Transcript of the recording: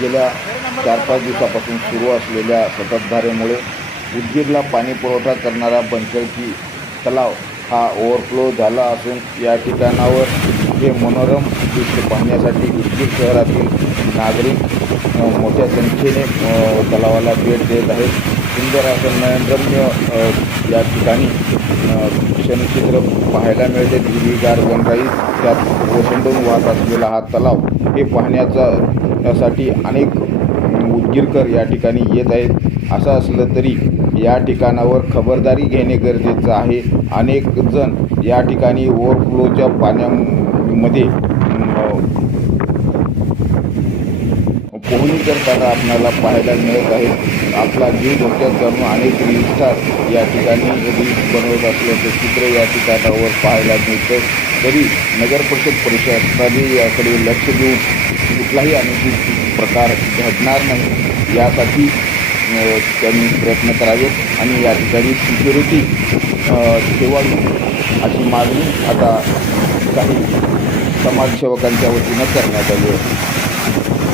गेल्या चार पाच दिवसापासून सुरू असलेल्या सततधारेमुळे उदगीरला पाणी पुरवठा करणारा बनसळकी तलाव हा ओव्हरफ्लो झाला असून या ठिकाणावर हे मनोरम दृश्य पाहण्यासाठी उदगीर शहरातील नागरिक मोठ्या संख्येने तलावाला भेट देत आहेत. सुंदर असं नयनरम्य या ठिकाणी क्षणचित्र पाहायला मिळते. हिरवीगार वनराई त्यात ओसंडून वाहत असलेला हा तलाव हे पाहण्याचा साठी अनेक उदगीरकर या ठिकाणी येत आहेत. असं असलं तरी या ठिकाणावर खबरदारी घेणे गरजेचं आहे. अनेक जण या ठिकाणी ओव्हरफ्लोच्या पाण्यामध्ये पोहणी करताना आपल्याला पाहायला मिळत आहे आपला जीव धोक्यात घालून अनेक रील या ठिकाणी रील्स बनवत असल्याचं चित्र या ठिकाणावर पाहायला मिळतं. तरी नगर परिषद प्रशासनाने याकडे लक्ष देऊन कुठलाही अनुचित प्रकार घडणार नाही यासाठी त्यांनी प्रयत्न करावेत आणि या ठिकाणी सिक्युरिटी ठेवावी अशी मागणी आता काही समाजसेवकांच्या वतीनं करण्यात आली आहे.